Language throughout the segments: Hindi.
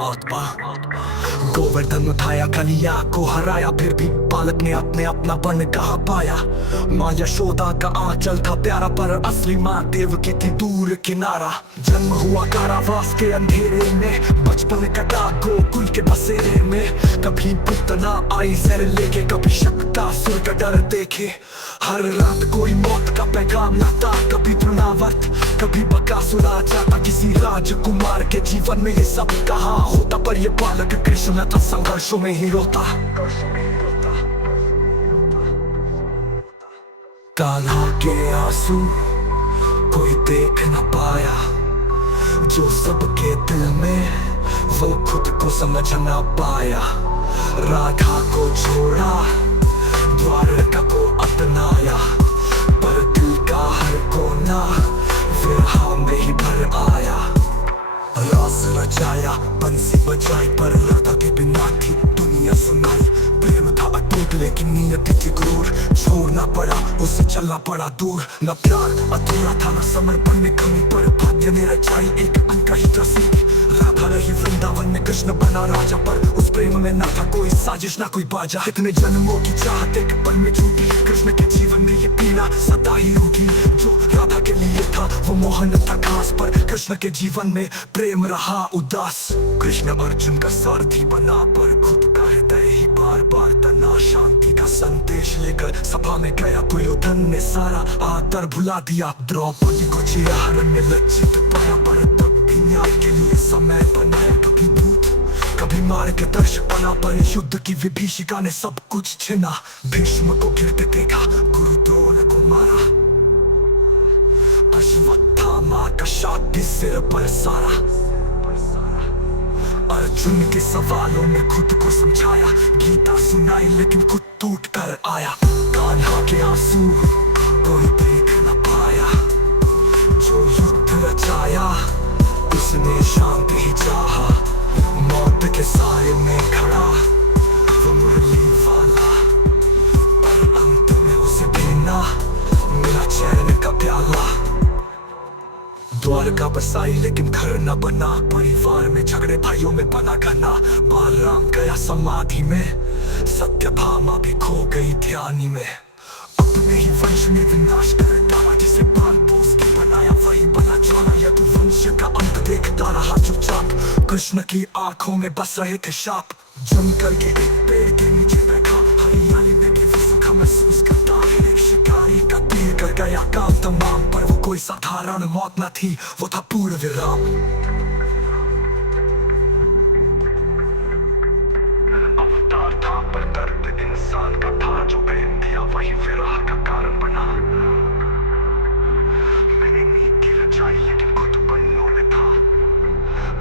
आत्मा। गोवर्धन उठाया कलिया को हराया, फिर भी बालक ने अपने अपना बन कहा पाया। माँ यशोदा का आंचल था प्यारा, पर असली माँ देवकी थी दूर किनारा। जन्म हुआ कारावास के अंधेरे में, बचपन कटा गोकुल के बसेरे में। कभी पुतना आई जहर लेके, कभी शक्तासुर का डर देखे। हर रात कोई मौत का पैगाम लाता, कभी तृणावर्त कभी बकासुर आ जाता। किसी राजकुमार के जीवन में ये सब कहाँ होता, पर ये बालक कृष्ण था संघर्षों में ही रोता। कान्हा के आंसू कोई देख न पाया, जो सबके दिल में वो खुद को समझ न पाया। राधा को छोड़ा, द्वारका को अपनाया, पर दिल का हर कोना विरह में ही भर आया। रास रचाया, बंसी बजाई, पर राधा के बिना थी दुनिया सुनाई। प्रेम था अटूट लेकिन नियति थी क्रूर, छोड़ना पड़ा उसे चलना पड़ा दूर। न प्यार अधूरा था, न समर्पण में कमी, पर भाग्य ने रचाई एक अनकही रसीद। राधा रही वृंदावन में, कृष्ण बना राजा, पर उस प्रेम में ना था कोई साजिश ना कोई बाजा। इतने जन्मों की चाहत एक पल में छूटी, कृष्ण के जीवन में ये पीड़ा सदा ही होगी। जो राधा के लिए था वो मोहन था खास, पर कृष्ण के जीवन में प्रेम रहा उदास। कृष्ण अर्जुन का सारथी बना, पर खुद का हृदय ही बार बार तना। शांति का संदेश लेकर सभा में गया, दुर्योधन ने सारा आदर भुला दिया। द्रौपदी को चिरहरण में लज्जित पाया, पर तब भी न्याय के लिए समय बनाया। कभी भूत कभी मार के दर्शक बना, पर युद्ध की विभीषिका ने सब कुछ छीना। भीष्म को गिरते देखा, गुरुद्रोण को मारा, अश्वत्थामा का शाप भी सिर पर सारा। अर्जुन के सवालों में खुद को समझाया, गीता सुनाई लेकिन खुद टूट कर आया। कान्हा के आंसू कोई देख न पाया, जो युद्ध रचाया उसने शांति ही चाहा। मौत के साए में खड़ा वो मुरली वाला, पर अंत में उसे भी ना मिला चैन का प्याला। द्वारका बसाई लेकिन घर न बना, परिवार में झगड़े भाइयों में बना घना। बालराम गया समाधि में, सत्यभामा भी खो गई ध्यानी में। अपने ही वंश में विनाश कर डाला, जिसे बाल पोस के बनाया वही बना ज्वाला। यदुवंश का अंत देखता रहा चुपचाप, कृष्ण की आंखों में बस रहे थे शाप। जंगल के एक पेड़ के नीचे बैठा, हरियाली में भी वो सुख महसूस करता। एक शिकारी का तीर कर गया काम तमाम, पर वो कोई साधारण मौत न थी, वो था पूर्ण विराम। अवतार था पर दर्द इंसान का था, जो बहन दिया वही विरह का कारण बना। मैंने नीति रचाई लेकिन खुद बनने में था,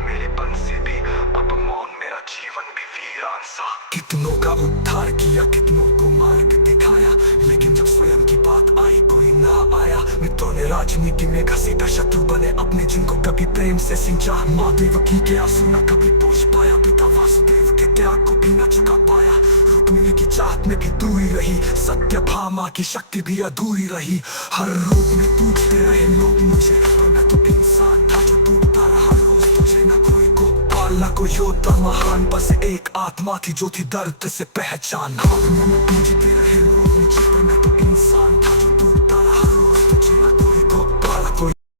मेरी बंसी भी अब मौन, मेरा जीवन भी वीरान सा। कितनों का उद्धार किया, कितनों को मार्ग दिखाया, लेकिन जब स्वयं की बात आई कोई ना आया। मित्रों ने राजनीति में घसीटा, शत्रु बने अपने जिनको कभी प्रेम से सिंचा। माँ देवकी के आंसू न कभी पोंछ पाया, पिता वासुदेव के त्याग को भी न चुका पाया। रुक्मिणी की चाहत में भी दूरी रही, सत्यभामा की शक्ति भी अधूरी रही। हर रूप में पूछते रहे लोग मुझे, पर मैं तो इंसान था जो टूटता रहा रोज। तुझे न कोई गोपाल न कोई योद्धा महान, बस एक आत्मा थी जो थी दर्द से पहचान। पूछते रहे लोग मुझे, पर मैं तो